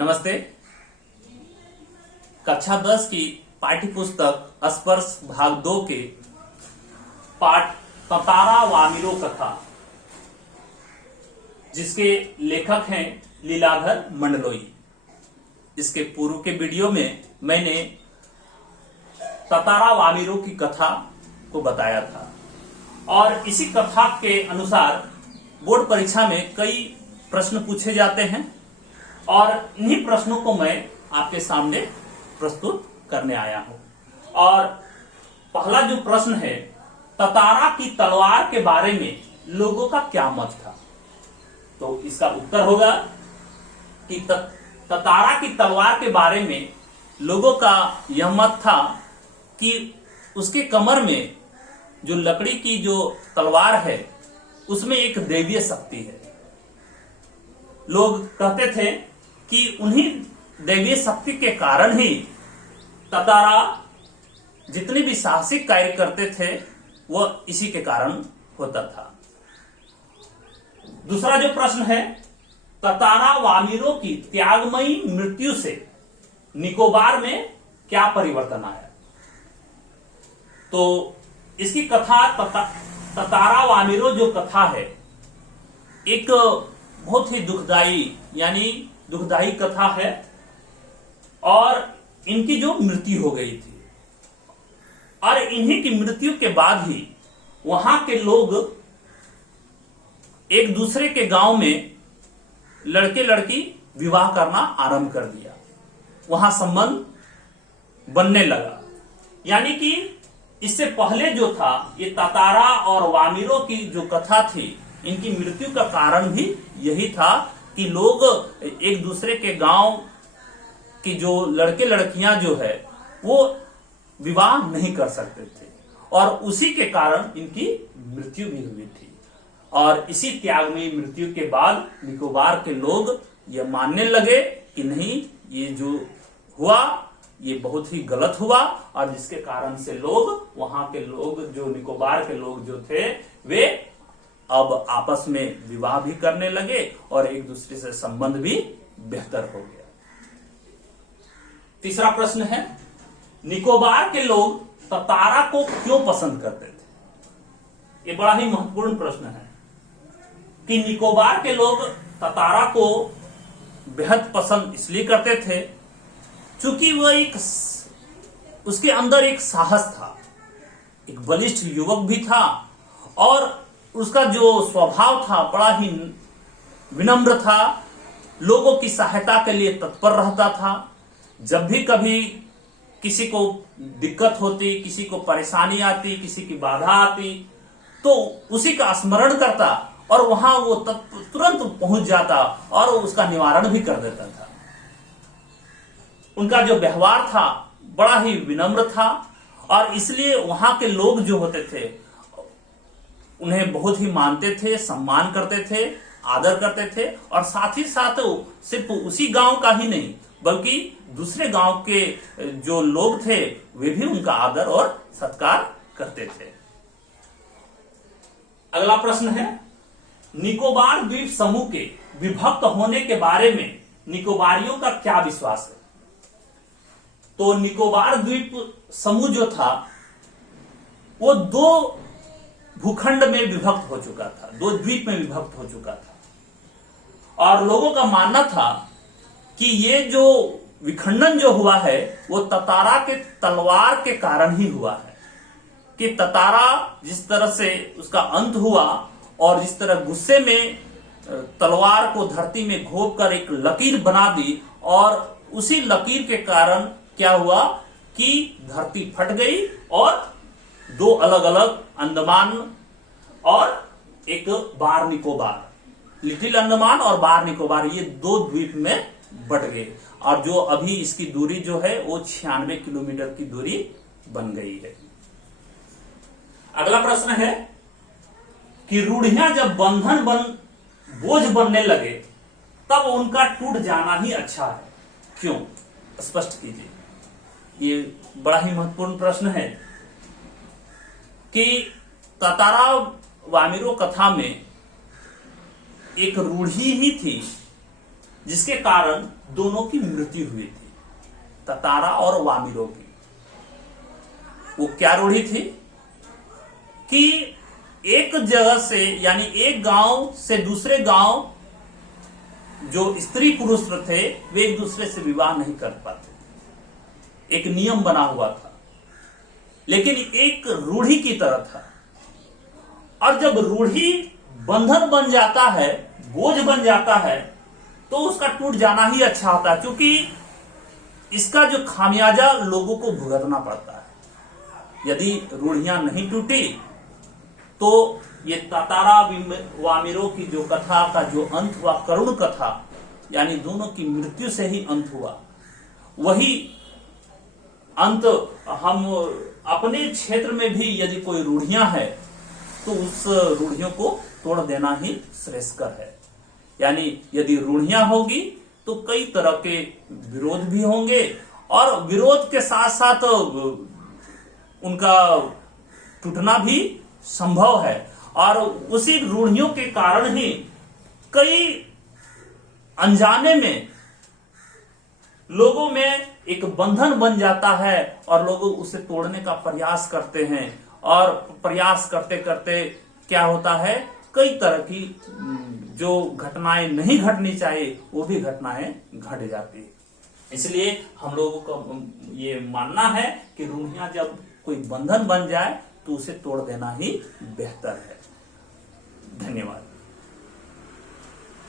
नमस्ते। कक्षा 10 की पाठ्य पुस्तक स्पर्श भाग 2 के पाठ ततारा वामिरो कथा, जिसके लेखक हैं लीलाधर मंडलोई। इसके पूर्व के वीडियो में मैंने ततारा वामिरो की कथा को बताया था और इसी कथा के अनुसार बोर्ड परीक्षा में कई प्रश्न पूछे जाते हैं और इन्हीं प्रश्नों को मैं आपके सामने प्रस्तुत करने आया हूं। और पहला जो प्रश्न है, ततारा की तलवार के बारे में लोगों का क्या मत था। तो इसका उत्तर होगा कि ततारा की तलवार के बारे में लोगों का यह मत था कि उसके कमर में जो लकड़ी की जो तलवार है उसमें एक दैवीय शक्ति है। लोग कहते थे कि उन्हीं दैवीय शक्ति के कारण ही ततारा जितने भी साहसिक कार्य करते थे वह इसी के कारण होता था। दूसरा जो प्रश्न है, ततारा वामिरों की त्यागमयी मृत्यु से निकोबार में क्या परिवर्तन आया। तो इसकी कथा ततारा वामिरो जो कथा है एक बहुत ही दुखदायी कथा है और इनकी जो मृत्यु हो गई थी और इन्हीं की मृत्यु के बाद ही वहां के लोग एक दूसरे के गांव में लड़के लड़की विवाह करना आरंभ कर दिया। वहां संबंध बनने लगा। यानी कि इससे पहले जो था ये ततारा और वामिरों की जो कथा थी, इनकी मृत्यु का कारण भी यही था कि लोग एक दूसरे के गांव की जो लड़के लड़कियां जो है वो विवाह नहीं कर सकते थे और उसी के कारण इनकी मृत्यु भी हुई थी। और इसी त्यागमयी मृत्यु के बाद निकोबार के लोग ये मानने लगे कि नहीं, ये जो हुआ ये बहुत ही गलत हुआ और जिसके कारण से लोग, वहां के लोग, जो निकोबार के लोग जो थे, वे अब आपस में विवाह भी करने लगे और एक दूसरे से संबंध भी बेहतर हो गया। तीसरा प्रश्न है, निकोबार के लोग ततारा को क्यों पसंद करते थे। ये बड़ा ही महत्वपूर्ण प्रश्न है कि निकोबार के लोग ततारा को बेहद पसंद इसलिए करते थे क्योंकि वह उसके अंदर एक साहस था, एक बलिष्ठ युवक भी था और उसका जो स्वभाव था बड़ा ही विनम्र था, लोगों की सहायता के लिए तत्पर रहता था। जब भी कभी किसी को दिक्कत होती, किसी को परेशानी आती, किसी की बाधा आती, तो उसी का स्मरण करता और वहां वो तुरंत पहुंच जाता और उसका निवारण भी कर देता था। उनका जो व्यवहार था बड़ा ही विनम्र था और इसलिए वहां के लोग जो होते थे उन्हें बहुत ही मानते थे, सम्मान करते थे, आदर करते थे और साथ ही साथ सिर्फ उसी गांव का ही नहीं बल्कि दूसरे गांव के जो लोग थे वे भी उनका आदर और सत्कार करते थे। अगला प्रश्न है, निकोबार द्वीप समूह के विभक्त होने के बारे में निकोबारियों का क्या विश्वास है। तो निकोबार द्वीप समूह जो था वो दो भूखंड में विभक्त हो चुका था, दो द्वीप में विभक्त हो चुका था और लोगों का मानना था कि ये जो विखंडन जो हुआ है वो ततारा के तलवार के कारण ही हुआ है। कि ततारा जिस तरह से उसका अंत हुआ और जिस तरह गुस्से में तलवार को धरती में घोंप कर एक लकीर बना दी और उसी लकीर के कारण क्या हुआ कि धरती फट गई और दो अलग अलग अंडमान और एक बार निकोबार, लिटिल अंडमान और बार निकोबार, ये दो द्वीप में बट गए और जो अभी इसकी दूरी जो है वो 96 किलोमीटर की दूरी बन गई है। अगला प्रश्न है कि रूढ़ियां जब बोझ बनने लगे तब उनका टूट जाना ही अच्छा है, क्यों, स्पष्ट कीजिए। ये बड़ा ही महत्वपूर्ण प्रश्न है कि ततारा वामिरो कथा में एक रूढ़ी ही थी जिसके कारण दोनों की मृत्यु हुई थी, ततारा और वामिरों की। वो क्या रूढ़ी थी कि एक जगह से यानी एक गांव से दूसरे गांव जो स्त्री पुरुष थे वे एक दूसरे से विवाह नहीं कर पाते। एक नियम बना हुआ था, लेकिन एक रूढ़ी की तरह था। और जब रूढ़ी बंधन बन जाता है, बोझ बन जाता है, तो उसका टूट जाना ही अच्छा होता है, क्योंकि इसका जो खामियाजा लोगों को भुगतना पड़ता है। यदि रूढ़ियां नहीं टूटी तो ये ततारा वामिरों की जो कथा का जो अंत हुआ, करुण कथा, यानी दोनों की मृत्यु से ही अंत हुआ, वही अंत हम अपने क्षेत्र में भी यदि कोई रूढ़ियां है तो उस रूढ़ियों को तोड़ देना ही श्रेयस्कर है। यानी यदि रूढ़ियां होगी तो कई तरह के विरोध भी होंगे, और विरोध के साथ साथ उनका टूटना भी संभव है। और उसी रूढ़ियों के कारण ही कई अनजाने में लोगों में एक बंधन बन जाता है और लोग उसे तोड़ने का प्रयास करते हैं, और प्रयास करते करते क्या होता है, कई तरह की जो घटनाएं नहीं घटनी चाहिए वो भी घटनाएं घट जाती है। इसलिए हम लोगों को ये मानना है कि रूढ़ियां जब कोई बंधन बन जाए तो उसे तोड़ देना ही बेहतर है। धन्यवाद।